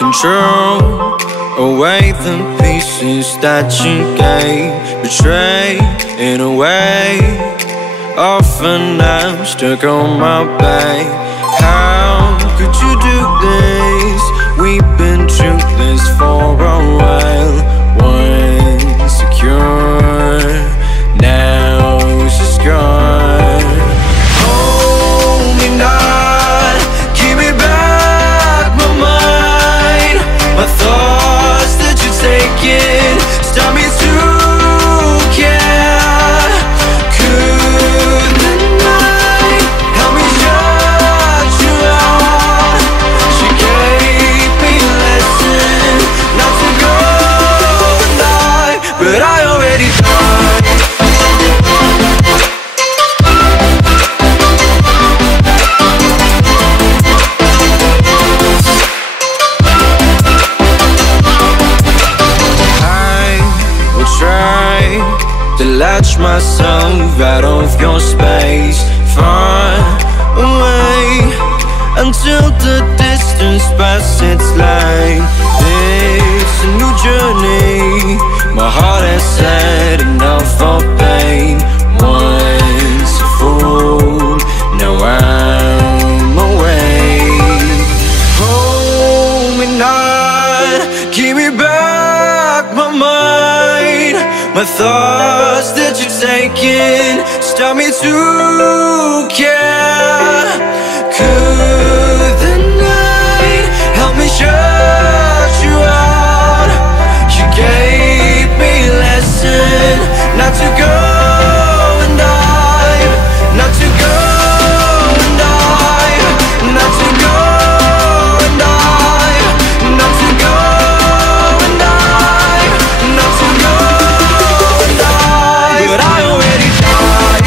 Control away the pieces that you gave, betray in a way. Often I'm stuck on my back. How could you do this? We've been through this for a while. Once secure, now it's just gone. Hold me not, give me back my mind. My thoughts that you're taking stop me to care. Could the night help me shut you out? She gave me a lesson not to go and die, but I already died. To latch myself out of your space, far away, until the distance passes. It's like it's a new journey. My heart has had enough of pain. Once a fool, now I'm away. Hold me not, give me back my mind. My thoughts that you're taking stop me to care. Could the night help me shut you out? You gave me a lesson not to go and dive, not to go and dive, not to go and dive, not to go and dive, not to go. But I already died.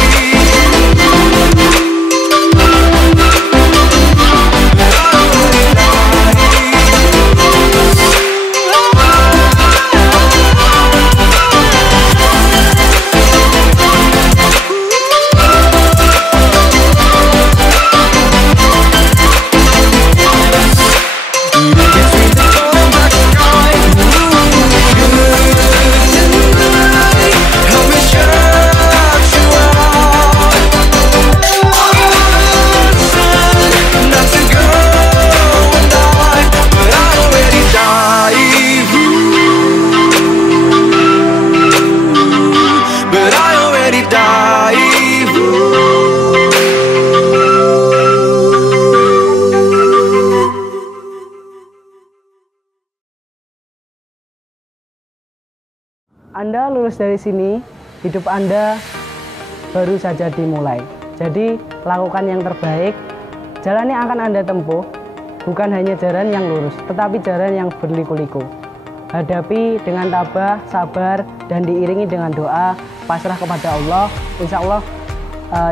Anda lulus dari sini, hidup Anda baru saja dimulai. Jadi, lakukan yang terbaik. Jalan yang akan Anda tempuh bukan hanya jalan yang lurus, tetapi jalan yang berliku-liku. Hadapi dengan tabah, sabar, dan diiringi dengan doa, pasrah kepada Allah. Insya Allah,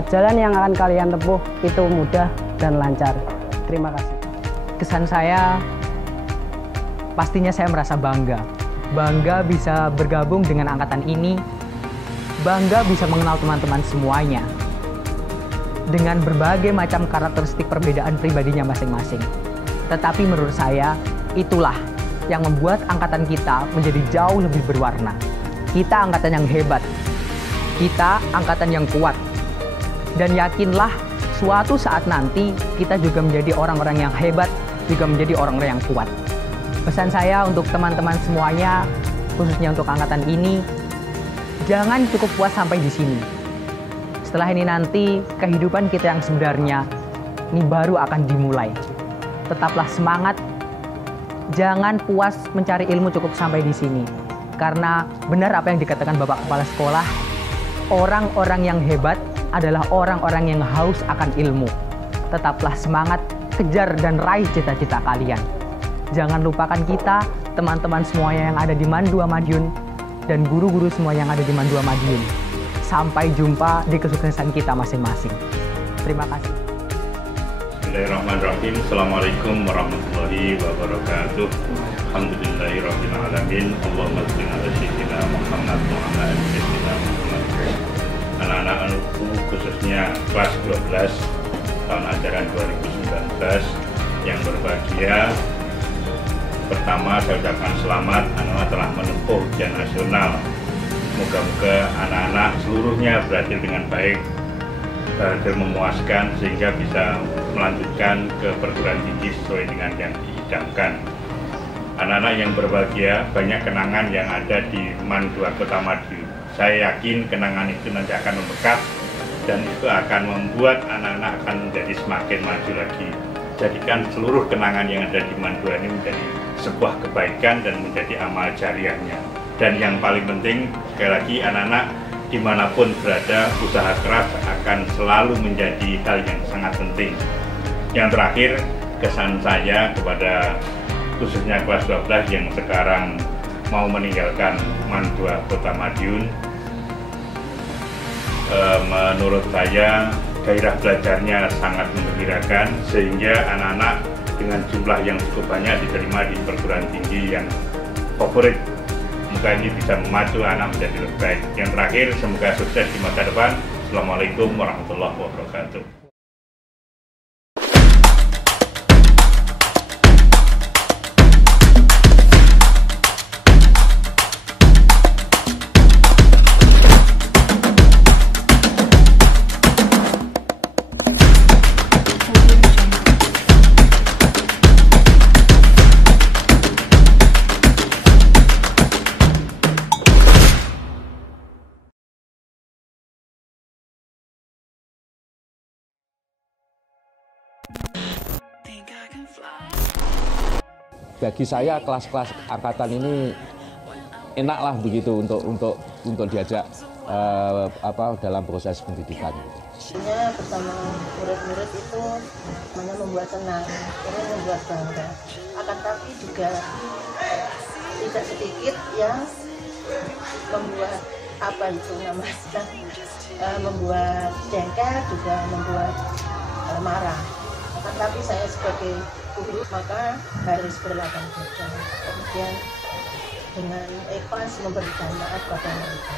jalan yang akan kalian tempuh itu mudah dan lancar. Terima kasih. Kesan saya, pastinya saya merasa bangga bisa bergabung dengan angkatan ini, bangga bisa mengenal teman-teman semuanya dengan berbagai macam karakteristik perbedaan pribadinya masing-masing. Tetapi menurut saya, itulah yang membuat angkatan kita menjadi jauh lebih berwarna. Kita angkatan yang hebat, kita angkatan yang kuat, dan yakinlah suatu saat nanti kita juga menjadi orang-orang yang hebat, juga menjadi orang-orang yang kuat. Pesan saya untuk teman-teman semuanya, khususnya untuk angkatan ini, jangan cukup puas sampai di sini. Setelah ini nanti, kehidupan kita yang sebenarnya ini baru akan dimulai. Tetaplah semangat, jangan puas mencari ilmu cukup sampai di sini. Karena benar apa yang dikatakan Bapak Kepala Sekolah, orang-orang yang hebat adalah orang-orang yang haus akan ilmu. Tetaplah semangat, kejar dan raih cita-cita kalian. Jangan lupakan kita, teman-teman semuanya yang ada di Mandua Madiun, dan guru-guru semua yang ada di Mandua Madiun. Sampai jumpa di kesuksesan kita masing-masing. Terima kasih. Bismillahirrahmanirrahim. Assalamualaikum warahmatullahi wabarakatuh. Alhamdulillahirabbil alamin. Allahumma shalli ala sayyidina Muhammad wa ala ali sayyidina Muhammad. Anak-anakku khususnya kelas 12 tahun ajaran 2019 yang berbahagia. Pertama, saya ucapkan selamat, anak-anak telah menempuh ujian nasional. Moga-moga anak-anak seluruhnya berhasil dengan baik, berhasil memuaskan sehingga bisa melanjutkan ke perguruan tinggi sesuai dengan yang diidamkan. Anak-anak yang berbahagia, banyak kenangan yang ada di Mandua Kota Madiun. Saya yakin kenangan itu nanti akan membekas dan itu akan membuat anak-anak akan menjadi semakin maju lagi. Jadikan seluruh kenangan yang ada di Mandua ini menjadi sebuah kebaikan dan menjadi amal jariahnya. Dan yang paling penting, sekali lagi anak-anak dimanapun berada, usaha keras akan selalu menjadi hal yang sangat penting. Yang terakhir, kesan saya kepada khususnya kelas 12 yang sekarang mau meninggalkan Mandua Kota Madiun, menurut saya gairah belajarnya sangat menggembirakan sehingga anak-anak dengan jumlah yang cukup banyak diterima di perguruan tinggi yang favorit. Semoga ini bisa memacu anak menjadi lebih baik. Yang terakhir, semoga sukses di masa depan. Assalamualaikum warahmatullahi wabarakatuh. Bagi saya kelas-kelas angkatan ini enaklah begitu untuk diajak dalam proses pendidikan. Bersama murid-murid itu hanya membuat senang, ini membuat bangga. Akan tapi juga tidak sedikit yang membuat membuat jengkel, juga membuat marah. Akan tapi saya sebagai guru maka harus berlapang dada, kemudian dengan ikhlas memberikan maaf pada mereka.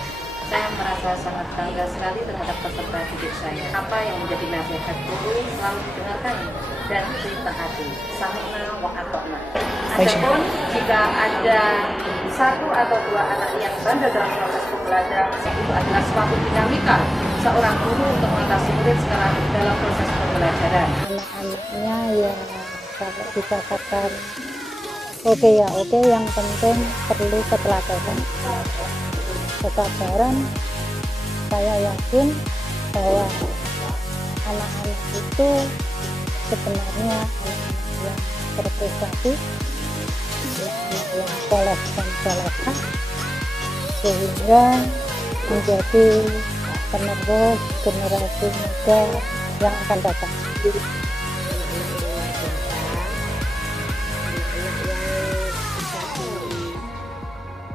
Saya merasa sangat bangga sekali terhadap peserta didik saya. Apa yang menjadi nasihat guru selalu didengarkan dan ditaati. Sami'na wa ata'na. Adapun jika ada satu atau dua anak yang bandel dalam proses pembelajaran, itu adalah suatu dinamika seorang guru untuk mengatasi murid sekarang dalam proses pembelajaran. Anak-anaknya ya kalau dikatakan oke, yang penting perlu ketelatenan, kesabaran. Saya yakin bahwa anak-anak itu sebenarnya anak-anak yang berprestasi, anak-anak yang soleh dan solehah, sehingga menjadi penerus generasi muda yang akan datang.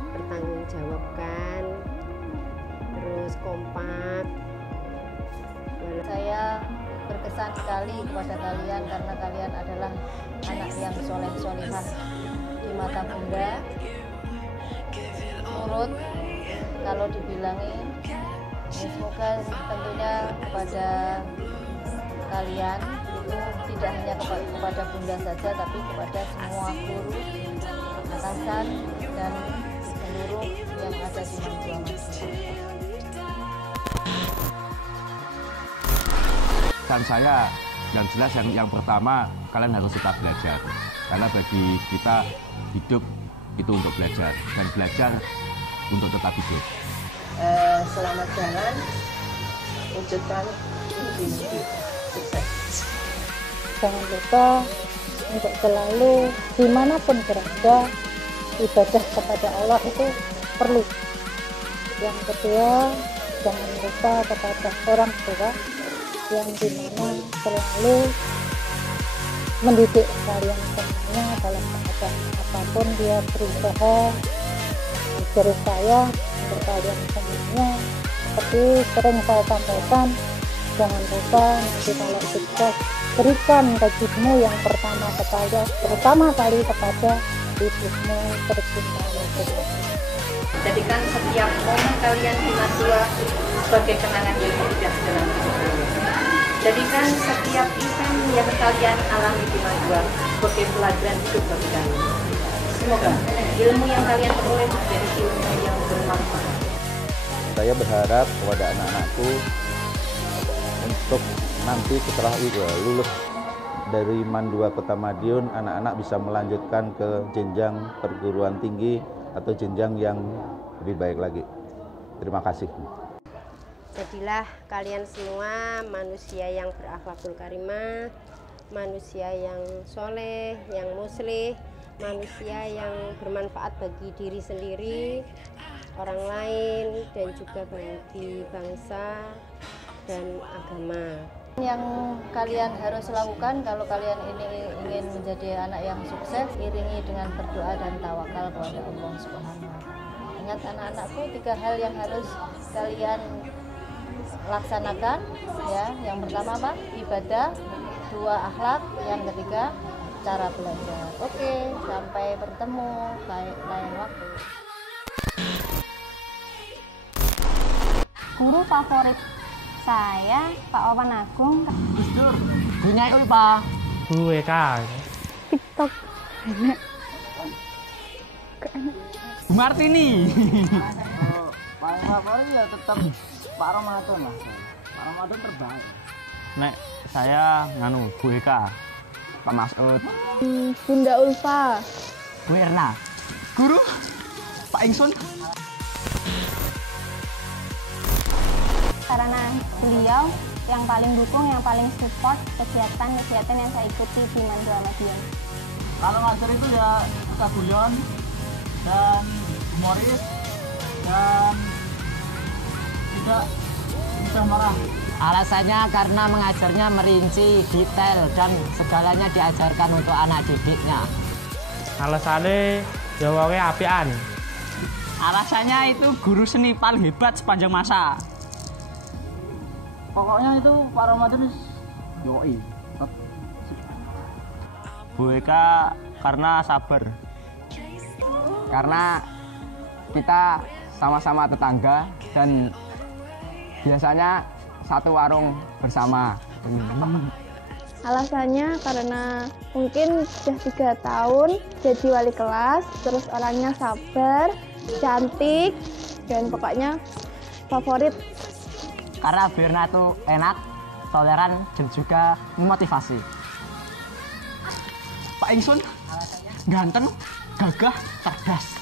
Bertanggungjawabkan, terus kompak. Saya berkesan sekali kepada kalian karena kalian adalah anak yang soleh-solehah di mata Bunda. Nurut kalau dibilangin, semoga tentunya kepada kalian itu tidak hanya kepada Bunda saja, tapi kepada semua guru, atasan dan seluruh yang ada di Mandua Madiun. pesan saya yang jelas yang pertama, kalian harus tetap belajar. Karena bagi kita hidup itu untuk belajar dan belajar untuk tetap hidup. Selamat jalan, wujudkan mimpi-mimpi. Sukses. Jangan lupa untuk selalu dimanapun berada, ibadah kepada Allah itu perlu. Yang kedua, jangan lupa kepada orang tua yang dimana selalu mendidik kalian semuanya dalam keadaan apapun dia berusaha. Dari saya untuk kalian semuanya, seperti sering saya sampaikan, jangan lupa nanti kalau sukses berikan gajimu yang pertama kali kepada ibumu tercinta. Jadikan setiap momen kalian di Madua sebagai kenangan yang indah dalam hidup. Jadikan setiap event yang kalian alami di Madua sebagai pelajaran hidup bagi kalian. Semoga ilmu yang kalian peroleh menjadi ilmu yang bermanfaat. Saya berharap kepada anak-anakku untuk nanti setelah lulus dari Mandua Kota Madiun, anak-anak bisa melanjutkan ke jenjang perguruan tinggi atau jenjang yang lebih baik lagi. Terima kasih. Jadilah kalian semua manusia yang berakhlakul karimah, manusia yang soleh, yang muslih, manusia yang bermanfaat bagi diri sendiri, orang lain, dan juga bagi bangsa dan agama. Yang kalian harus lakukan kalau kalian ini ingin menjadi anak yang sukses, iringi dengan berdoa dan tawakal kepada Allah Subhanahu wa Ta'ala. Ingat anak-anakku, 3 hal yang harus kalian laksanakan, ya. Yang pertama apa? Ibadah, 2 akhlak, yang ketiga cara belajar. Oke, sampai bertemu lain waktu. Guru favorit saya Pak Wawan Agung. Gus Dur, Bu Nyai Ulfa, Bu Eka. TikTok enak. Bu Martini. Paling favorit ya tetap Pak Ramadan lah. Pak Ramadan terbaik. Nek saya nganu Bu Eka, Pak Masud, Bunda Ulfa, Bu Erna. Guru Pak Ingsun. karena beliau yang paling dukung, yang paling support kegiatan-kegiatan yang saya ikuti di Mandua Madiun. Kalau ngajar itu ya suka guyon dan humoris dan tidak mudah marah. Alasannya karena mengajarnya merinci, detail, dan segalanya diajarkan untuk anak didiknya. Alasannya jawabnya apian. Alasannya itu guru seni paling hebat sepanjang masa. Pokoknya itu Pak Ramadan yoi. Bu Eka karena sabar. Karena kita sama-sama tetangga dan biasanya satu warung bersama. Alasannya karena mungkin sudah 3 tahun jadi wali kelas, terus orangnya sabar, cantik, dan pokoknya favorit. Karena Bu Erna tuh enak, toleran, dan juga memotivasi. Pak Ingsun ganteng, gagah, cerdas.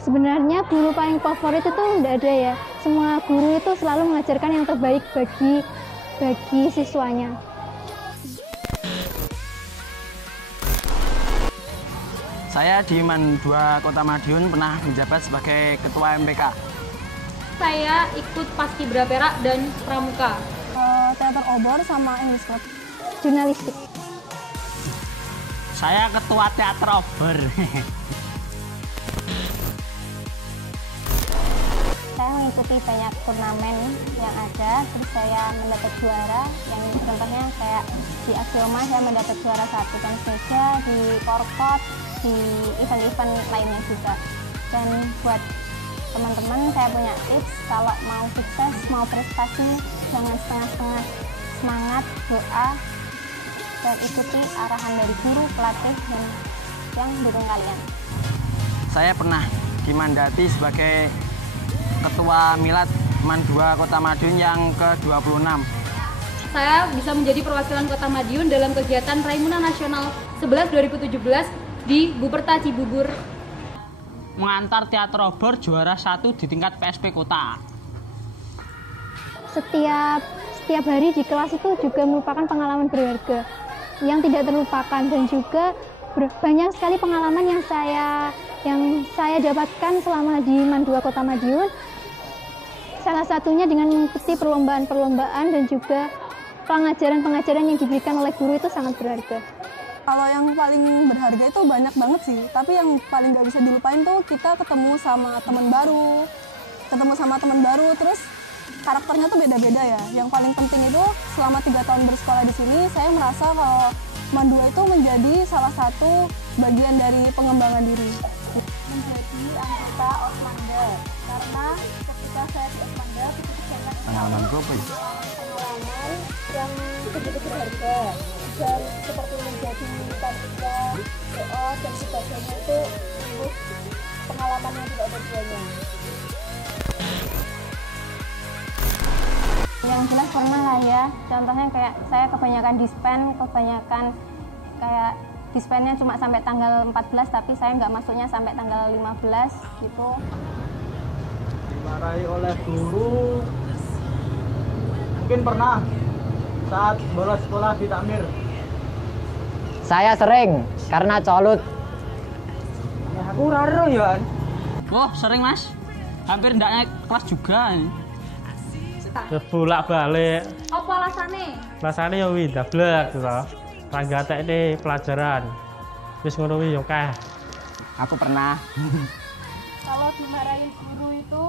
Sebenarnya guru paling favorit itu tidak ada ya. Semua guru itu selalu mengajarkan yang terbaik bagi siswanya. Saya di Mandua Kota Madiun pernah menjabat sebagai Ketua MPK. Saya ikut Paskibra Perak dan Pramuka. Teater obor sama English Club. Jurnalistik. Saya Ketua Teater Obor. Saya mengikuti banyak turnamen yang ada, terus saya mendapat juara. Yang contohnya kayak di Axioma saya mendapat juara 1 dan Indonesia, di Korkot, di event-event lainnya juga. Dan buat teman-teman saya punya tips, kalau mau sukses, mau prestasi, jangan setengah-setengah, semangat, doa, dan ikuti arahan dari guru, pelatih, dan yang dukung kalian. Saya pernah dimandati sebagai Ketua Milad Mandua Kota Madiun yang ke-26. saya bisa menjadi perwakilan Kota Madiun dalam kegiatan Raimuna Nasional 11 2017 di Buperta Cibubur. Mengantar teater obor juara 1 di tingkat PSP Kota. Setiap hari di kelas itu juga merupakan pengalaman berharga yang tidak terlupakan, dan juga banyak sekali pengalaman yang saya dapatkan selama di MAN 2 Kota Madiun. Salah satunya dengan mengikuti perlombaan-perlombaan dan juga pengajaran-pengajaran yang diberikan oleh guru itu sangat berharga. Kalau yang paling berharga itu banyak banget sih, tapi yang paling gak bisa dilupain tuh kita ketemu sama teman baru, terus karakternya tuh beda-beda ya. Yang paling penting itu selama 3 tahun bersekolah di sini, saya merasa kalau MAN 2 itu menjadi salah satu bagian dari pengembangan diri. Menjadi anggota Osmanda, karena ketika saya di Osmanda begitu banyak pengalaman yang begitu berharga, dan seperti menjadi panitia, PO dan sebagainya itu pengalaman yang tidak ada duanya. Yang jelas pernah lah ya, contohnya kayak saya kebanyakan kayak dispennya cuma sampai tanggal 14, tapi saya nggak masuknya sampai tanggal 15 gitu. Dimarahi oleh guru, mungkin pernah saat bolos sekolah di takmir. Saya sering, karena colut. Aku raro ya. Oh, sering mas, hampir nggak naik kelas juga. Bolak balik. Apa alasannya? Alasannya ya wih dablek gitu. Rangga ini pelajaran. Wis ngono wi yo kah. Aku pernah. Kalau dimarahin guru itu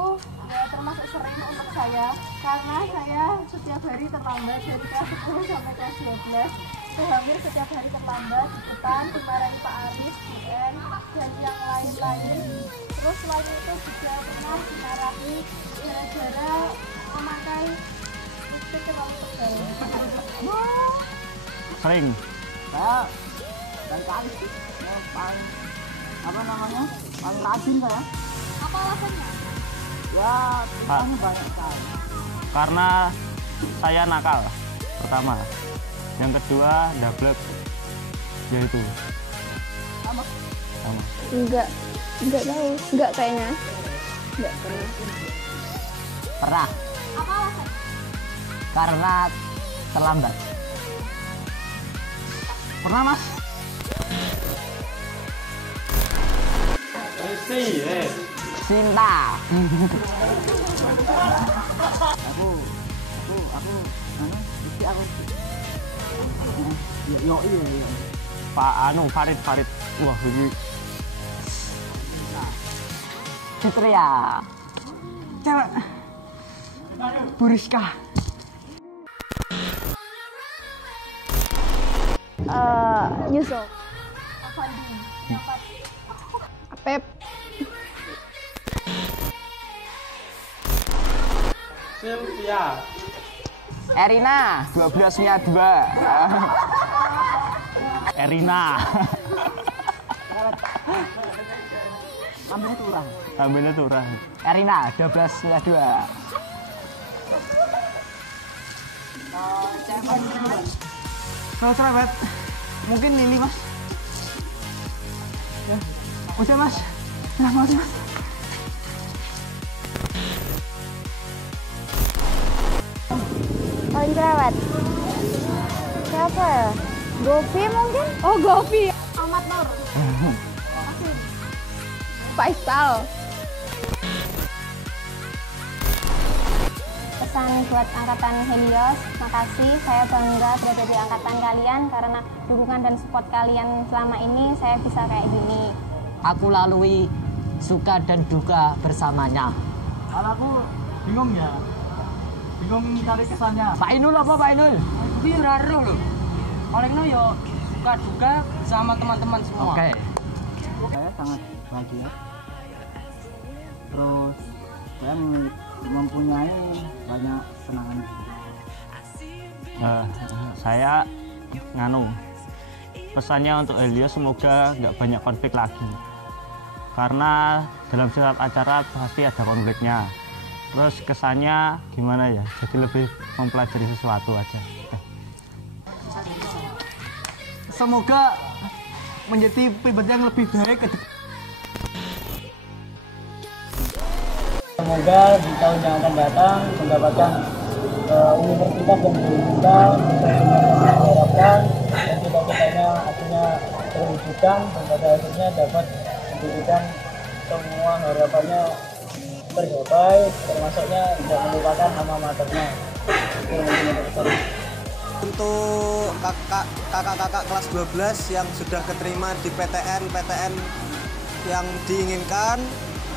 ya termasuk sering untuk saya, karena saya setiap hari terlambat dari kelas 10 sampai kelas 12. Itu hampir setiap hari terlambat di depan, dimarahi Pak Arif dan yang lain-lain. Terus selain itu juga pernah dimarahi gara-gara memakai lipstik terlalu tebal. Sering. Saya dan kali sih yang paling paling rajin saya. Apa alasannya? Ya pilihannya banyak sekali. Karena saya nakal pertama, yang kedua dablek, yaitu sama. Enggak tahu, enggak kayaknya. Enggak pernah. Pernah. Apa alasannya? Karena terlambat. Pernah mas? Cinta. aku yo iya. Farid. Wah, ini Fitria. Cewek. Buriska. Yusuf. Pep. Sylvia. Erina, 12 Mia 2. Erina. Ambilnya turang. Erina, 12 Mia 2. Kalau cerewet, mungkin Lili mas. Ya, udah mas. Nah, mas. Paling cerewet. Siapa ya? Gopi mungkin? Oh, Gopi. Ahmad Nur. Faisal. Pesan buat angkatan Helios, makasih, saya bangga berada di angkatan kalian karena dukungan dan support kalian selama ini saya bisa kayak gini. Aku lalui suka dan duka bersamanya. Kalau aku bingung ya, bingung cari kesannya. Pak Inul apa Pak Inul? Tapi raro loh. Palingnya yo suka duka sama teman-teman semua. Oke. Saya sangat bahagia. Terus saya mempunyai banyak kenangan. Saya pesannya untuk Helios semoga nggak banyak konflik lagi, karena dalam setiap acara pasti ada konfliknya. Terus kesannya gimana ya? Jadi lebih mempelajari sesuatu aja. Semoga menjadi pribadi yang lebih baik ke depan. Semoga di tahun yang akan datang mendapatkan universitas yang diinginkan, sesuai dengan yang diharapkan, dan cita-citanya akhirnya terwujudkan, dan pada akhirnya dapat menjadikan semua harapannya tergapai, termasuknya tidak melupakan alma maternya. Untuk kakak-kakak kelas 12 yang sudah keterima di PTN yang diinginkan,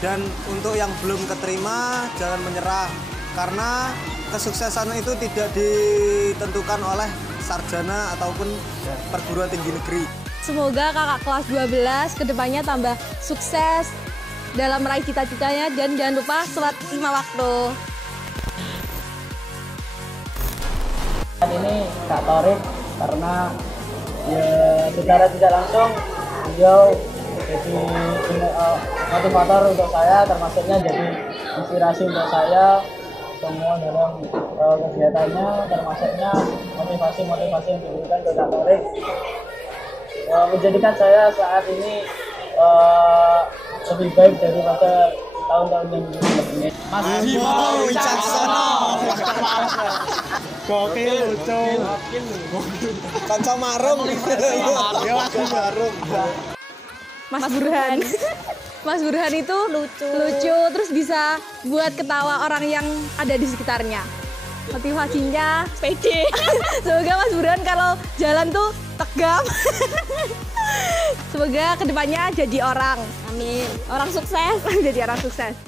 dan untuk yang belum keterima jangan menyerah, karena kesuksesan itu tidak ditentukan oleh sarjana ataupun perguruan tinggi negeri. Semoga kakak kelas 12 kedepannya tambah sukses dalam meraih cita-citanya, dan jangan lupa sholat 5 waktu. Ini Kak Torik, karena ya secara tidak langsung beliau jadi motivator untuk saya, termasuknya jadi inspirasi untuk saya semua dalam kegiatannya, termasuknya motivasi-motivasi yang diberikan ke Kak Torik menjadikan saya saat ini lebih baik daripada tahun-tahun yang sebelumnya. Mas Bimo Wicaksono. Gokil lucu. Kanca marung. Ya marung. Mas Burhan. Mas Burhan itu lucu, terus bisa buat ketawa orang yang ada di sekitarnya. Motivasinya pede. Semoga Mas Burhan kalau jalan tuh tegap. Semoga kedepannya jadi orang. Amin. Orang sukses. Jadi orang sukses.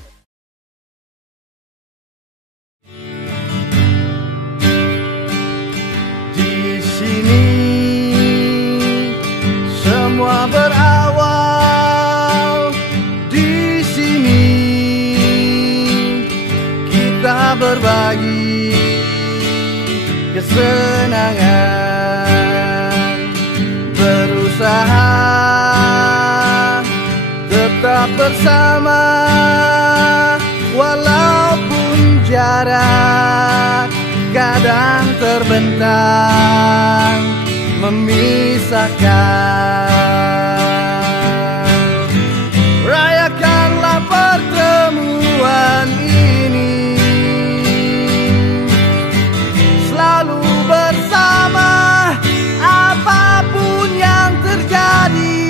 Di sini semua berawal. Di sini kita berbagi kesenangan, berusaha tetap bersama walaupun jarak kadang terbentang memisahkan. Rayakanlah pertemuan ini, selalu bersama apapun yang terjadi.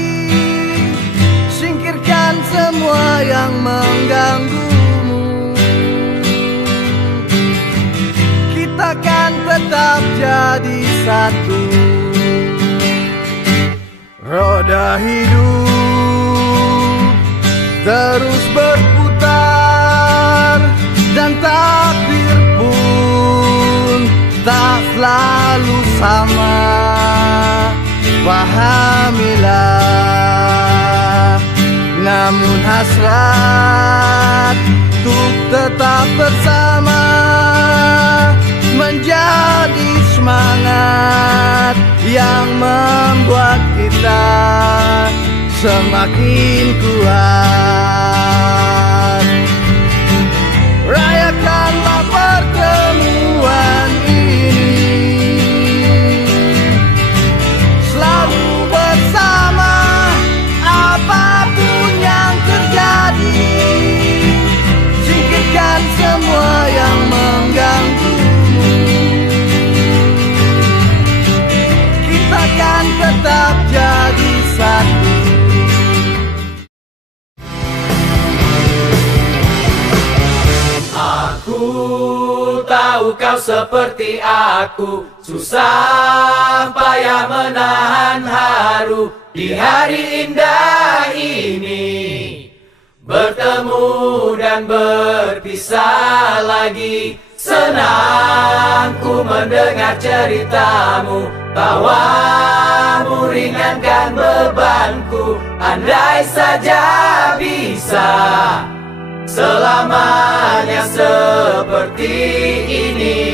Singkirkan semua yang mengganggumu, kita kan tetap jadi satu. Roda hidup terus berputar, dan takdir pun tak selalu sama. Pahamilah, namun hasrat untuk tetap bersama menjadi semangat yang membuat kita semakin kuat. Rayakanlah pertemuan ini, selalu bersama apapun yang terjadi. Singkirkan semua yang mengganggumu, kita kan tetap jadi satu. Aku tahu kau seperti aku, susah payah menahan haru di hari indah ini. Bertemu dan berpisah lagi, senang ku mendengar ceritamu. Tawamu ringankan bebanku, andai saja bisa selamanya seperti ini.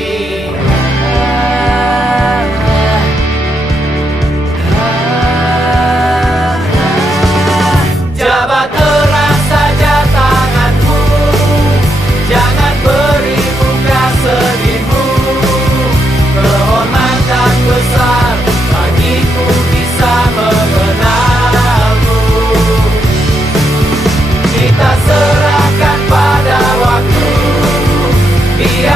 Jabat erat saja tanganmu, jangan Biar